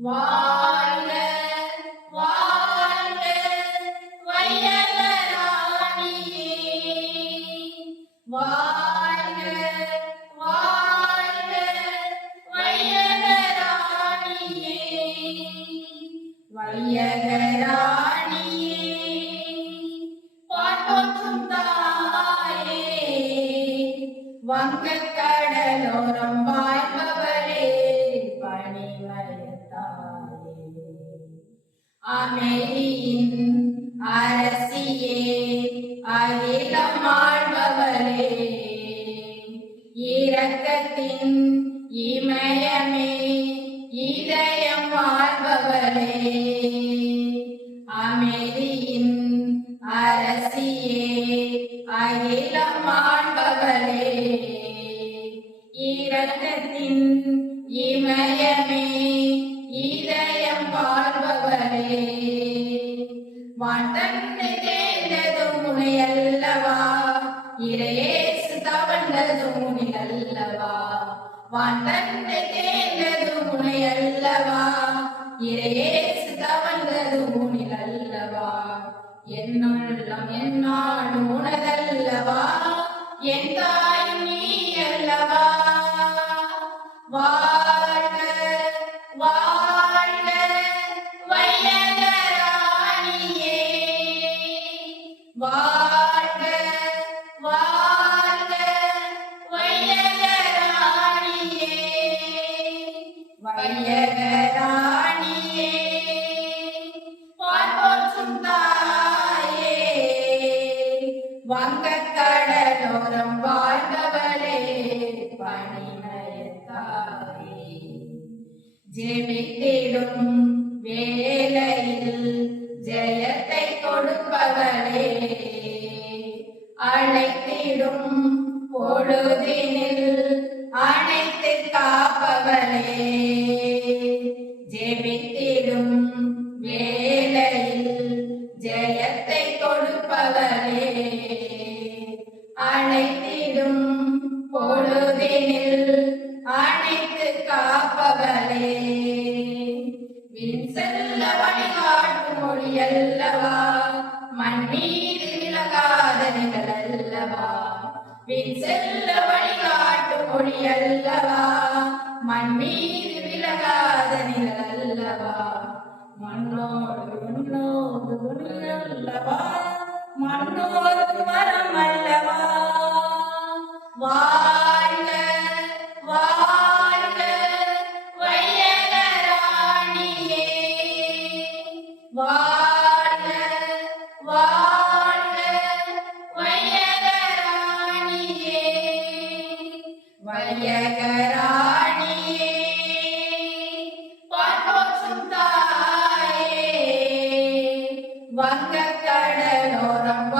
வாழ்க வாழ்க வையகராணியே வாழ்க வாழ்க வையகராணியே வையகராணியே பாட்டோற்றும் தாயே வங்கக் கடலோரம் வாழ்பவரே அமைதியின் அரசியே அகிலம் ஆள்பவரே இரக்கத்தின் இமயமே இதயம் வாழ்பவரே அமைதியின் அரசியே இறையே இறையேசு தவழ்ந்ததும் முனிலல்லவா வான்தன்னை தேர்ந்ததும் முனையல்லவா இறையேசு தவழ்ந்ததும் முனிலல்லவா என்னுள்ளம் என்னாடு உனதல்லவா? என் தாய் நீ அல்லவா வாழ்க வாழ்க வையகராணியே. வாழ்க வையகராணியே பார்ப்போற்றும் தாயே வங்கக் வாழ்ந்தவளே பணிமயத்தாயே ஜெபித்திடும் வேளையில் ஜெயத்தை கொடுப்பவளே அழைத்திடும் பொழுதினில் அனைத்து காப்பவளே கொடுப்பவளே அழைத்திடும் பொழுதினில் அணைத்து காப்பவளே விண் செல்ல மொழி அல்லவா மண் மீது விலகாத நிழல் அல்லவா விண் செல்ல மொழி அல்லவா மண் மீது விலகாத நிழல் அல்லவா மன்னோடு உன்னோடு உன்னல்லவா மன்னோடு மரம் அல்லவா வாழ்க வாழ்க வையகராணியே Moreno, Rambo.